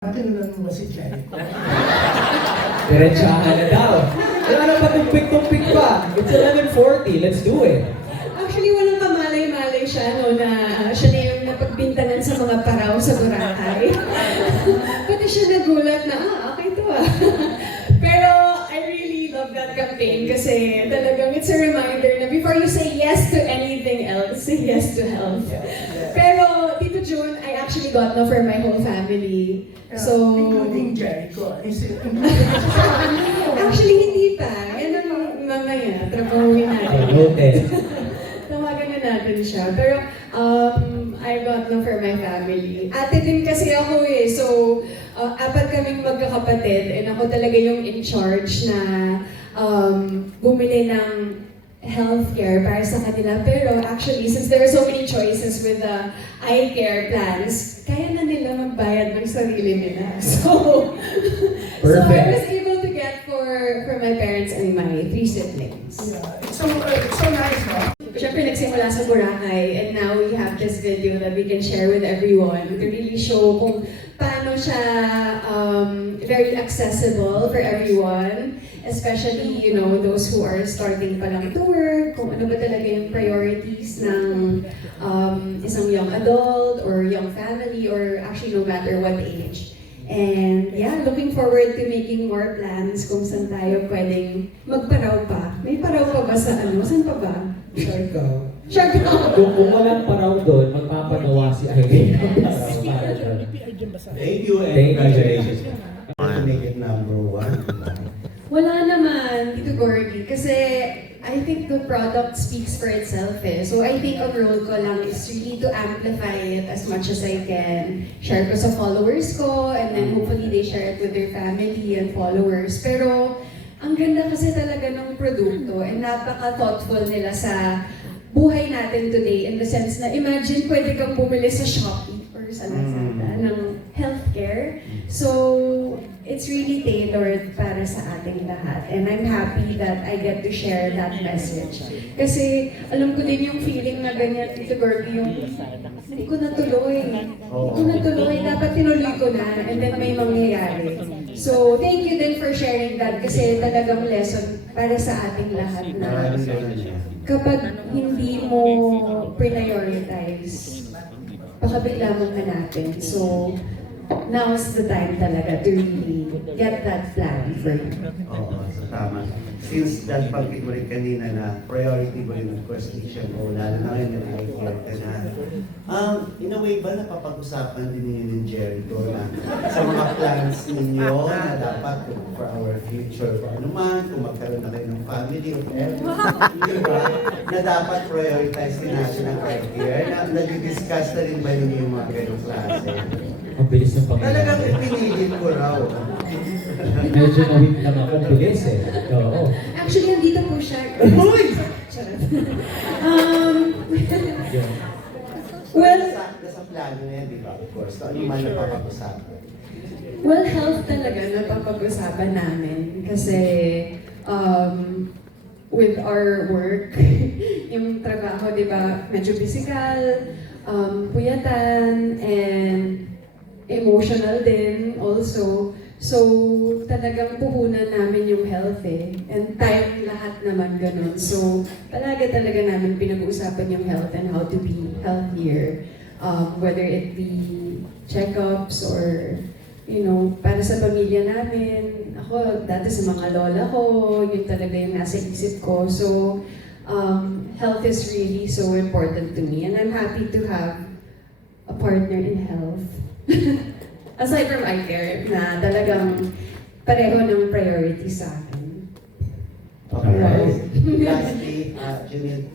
Atin na lang si Cherry. Diretsahan na daw. Wala na patumpik-tumpik pa. It's 11:40. Let's do it. Actually, walang kamalay-malay siya, no, na siya na yung napagbintangan sa mga paraw sa Boracay. Pati siya nagulat na, okay to ah. Pero I really love that campaign kasi talagang it's a reminder na before you say yes to anything else, say yes to health. Pero Tito June, I actually got no for my whole family. So, including Jericho. actually, hindi pa. Yan ang mamaya. Trabahuin natin. Noted. Tawagan na natin siya. Pero, I got no for my family. Ate din kasi ako eh. So, apat kaming magkakapatid. And ako talaga yung in charge na bumili ng healthcare para sa kanila. Pero actually, since there are so many choices with the eye care plans, kaya na nila magbayad ng sarili nila. So, so I was able to get for my parents and my 3 siblings. Yeah. So nice, no? Siyempre, nagsimula sa Boracay, and now we have this video that we can share with everyone to really show kung paano siya very accessible for everyone, especially, you know, those who are starting pa lang to work, kung ano ba talaga yung priorities ng isang young adult or young family, or actually no matter what age. And yeah, looking forward to making more plans kung saan tayo pwedeng magparaw pa. May paraw pa ba sa ano? Saan pa ba? Siargao. Siargao! Kung walang paraw doon, magpapanawa si Irene. Thank you and Thank you. congratulations. To make it number 1. Wala naman, Tito Gorgie, kasi I think the product speaks for itself eh. So I think ang role ko lang is really to amplify it as much as I can. Share ko sa followers ko, and then hopefully they share it with their family and followers. Pero ang ganda kasi talaga ng produkto, and napaka-thoughtful nila sa buhay natin today, in the sense na imagine pwede kang bumili sa Shopee or sa Lazada ng healthcare. So, it's really tailored para sa ating lahat. And I'm happy that I get to share that message. Kasi alam ko din yung feeling na ganyan, Tito Gorgie, yung hindi ko natuloy. Dapat tinuloy ko na, and then may mangyayari. So, thank you din for sharing that, kasi talagang lesson para sa ating lahat na kapag hindi mo prioritize, baka bigla mong hanapin. So, now's the time talaga to really get that plan for you. Oo, so tama. Since dahil pag-ibig mo rin kanina na priority mo rin of course mo, lalo na ngayon na i-care ka na. In a way ba napapag-usapan din ninyo ng Jericho na sa mga plans ninyo na dapat for our future, kung ano man, kung magkaroon na kayo ng family or diba? Na dapat prioritize din natin ang care. Nag-discuss na rin ba ninyo yung mga ganong klase? Ang bilis ng Talagang pangyayari. pinilit ko raw. Medyo nawit lang ako. Ang bilis eh. Oo. Actually, nandito po siya. Uy! Charot. Yun. Well, Nasa plano na yan, di ba? Of course. So, ano man napapag-usapan? Well, health talaga napapag-usapan namin kasi with our work, yung trabaho, di ba, medyo physical, puyatan, and emotional din also. So, talagang puhunan namin yung health eh. And tayong lahat naman ganun. So, talaga namin pinag-uusapan yung health and how to be healthier. Whether it be check-ups or, you know, para sa pamilya namin. Ako, dati sa mga lola ko, yun talaga yung nasa isip ko. So, health is really so important to me. And I'm happy to have a partner in health. Aside from eye care, na talagang pareho ng priority sa akin. Okay. Lastly, Janine,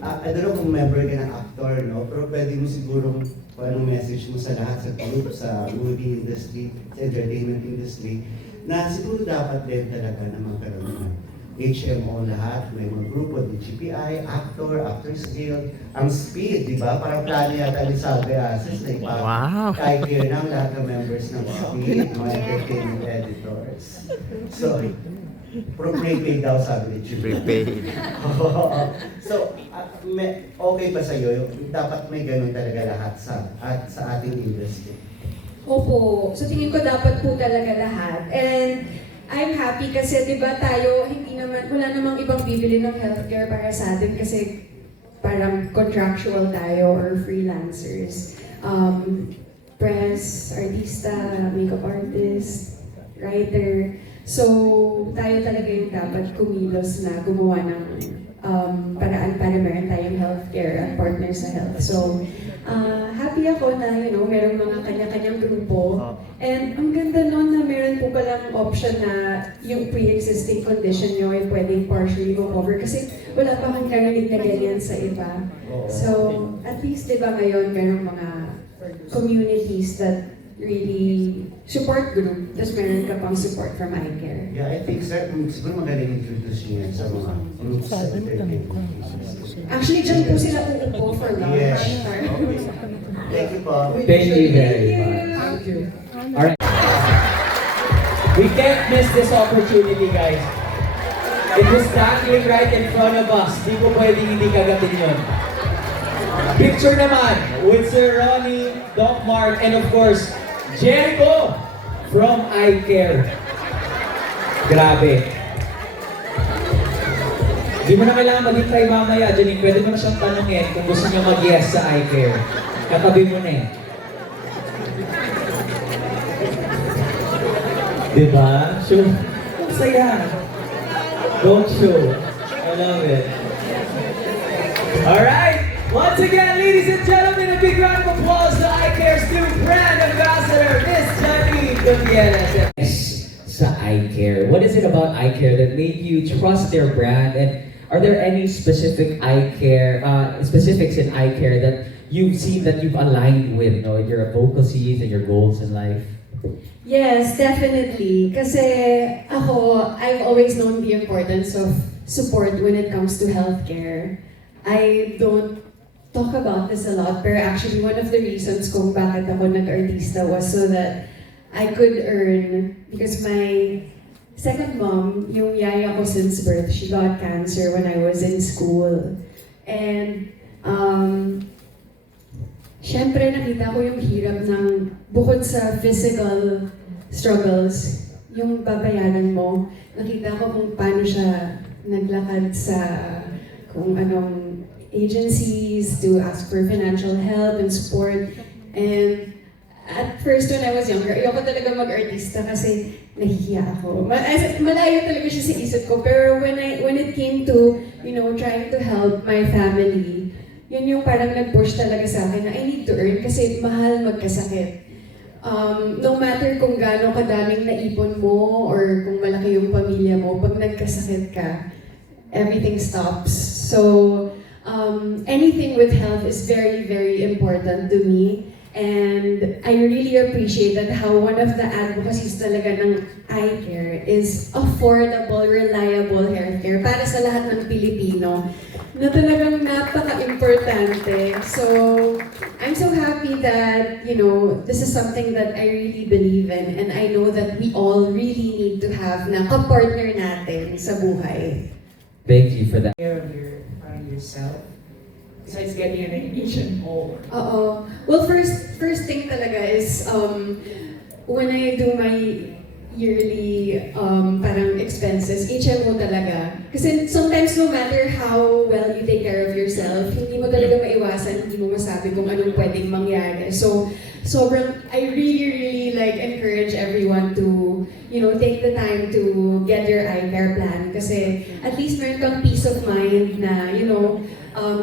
I don't know kung member ka ng actor, no? Pero pwede mo siguro kung anong message mo sa lahat sa group, sa movie industry, sa entertainment industry, na siguro dapat din talaga na magkaroon ng HMO lahat, may mga grupo, DGPI, Actors Guild, ang speed, di ba? Parang plano yata ni Salve Asis na kahit yun ang lahat ng members ng speed, mga entertainment editors. So, prepaid daw sabi ni Chief. Prepaid. So, okay ba sa'yo? Dapat may ganun talaga lahat sa ating industry. Opo. So tingin ko dapat po talaga lahat. And I'm happy kasi 'di ba tayo wala namang ibang bibili ng healthcare para sa atin kasi parang contractual tayo or freelancers. Press, artista, makeup artist, writer. So tayo talaga yung dapat kumilos na gumawa ng paraan para meron tayong healthcare at partner sa health. So happy ako na, merong mga kanya-kanyang grupo. And ang ganda nun na meron po palang option na yung pre-existing condition nyo ay pwedeng partially cover kasi wala pa kang narinig na ganyan sa iba. So, at least, di ba ngayon, merong mga communities that really support group, tapos meron ka pang support from iCare. Yeah, I think siguro magaling introduce niya sa mga groups sa Actually, dyan po sila uupo for lunch. Yes. Thank you po. Thank you very much. Thank you. Alright. We can't miss this opportunity, guys. It was dangling right in front of us. Di ko pwedeng hindi kagatin yun. Picture naman with Sir Ronnie, Doc Mark, and of course, Jericho from iCare. Grabe. Di mo na kailangan mag-try mamaya, Janine. Pwede mo na siyang tanungin kung gusto niya mag-yes sa iCare. Katabi mo na eh. Diba? Show. Saya. Don't show. I love it. Alright. Once again, ladies and gentlemen, a big round of applause to iCare's new brand ambassador, Miss Janine Gutierrez. Sa iCare. What is it about iCare that made you trust their brand? And are there any specific specifics in iCare that you've seen that you've aligned with, your advocacies and your goals in life? Yes, definitely. Kasi I've always known the importance of support when it comes to healthcare. I don't talk about this a lot, pero actually one of the reasons kung bakit ako nag-artista was so that I could earn, because my second mom, yung yaya ko since birth, she got cancer when I was in school. And syempre nakita ko yung hirap ng, bukod sa physical struggles, yung babayaran mo, nakita ko kung paano siya naglakad sa kung anong agencies to ask for financial help and support. And at first when I was younger, ayoko talaga mag-artista kasi nahihiya ako. Malayo talaga siya sa isip ko. Pero when it came to, trying to help my family, yun yung parang nag-push talaga sa akin na I need to earn kasi mahal magkasakit. No matter kung gaano kadaming naipon mo or kung malaki yung pamilya mo, pag nagkasakit ka, everything stops. So, anything with health is very, very important to me. And I really appreciate that how one of the advocacies talaga ng iCare is affordable, reliable healthcare para sa lahat ng Pilipino na talagang napaka-importante. So, I'm so happy that, this is something that I really believe in and I know that we all really need to have na kapartner natin sa buhay. Thank you for that. Care of yourself. Besides getting an Asian hole. Well, first thing talaga is when I do my yearly parang expenses, HMO talaga. Kasi sometimes no matter how well you take care of yourself, hindi mo talaga maiwasan, hindi mo masabi kung anong pwedeng mangyari. So, I really encourage everyone to, take the time to get your iCare plan. Kasi at least meron kang peace of mind na,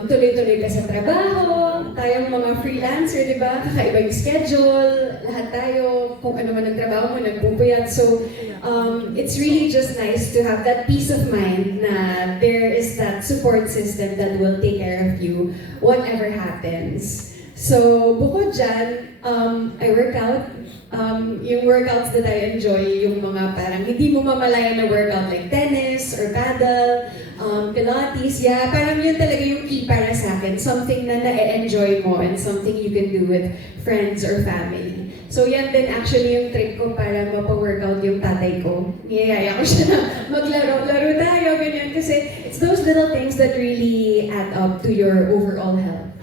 tuloy-tuloy ka sa trabaho, tayong mga freelancer, di ba? Kakaiba yung schedule, lahat tayo, kung ano man ang trabaho mo, nagpupuyat. So, it's really just nice to have that peace of mind na there is that support system that will take care of you, whatever happens. So, bukod dyan, I work out. Yung workouts that I enjoy, yung mga parang hindi mo mamalayan na workout like tennis or paddle, Pilates, parang yun talaga yung key para sa akin. Something na na-enjoy mo and something you can do with friends or family. So yan din actually yung trick ko para mapa-workout yung tatay ko. Niyayaya ko siya na maglaro tayo, ganyan. Kasi it's those little things that really add up to your overall health.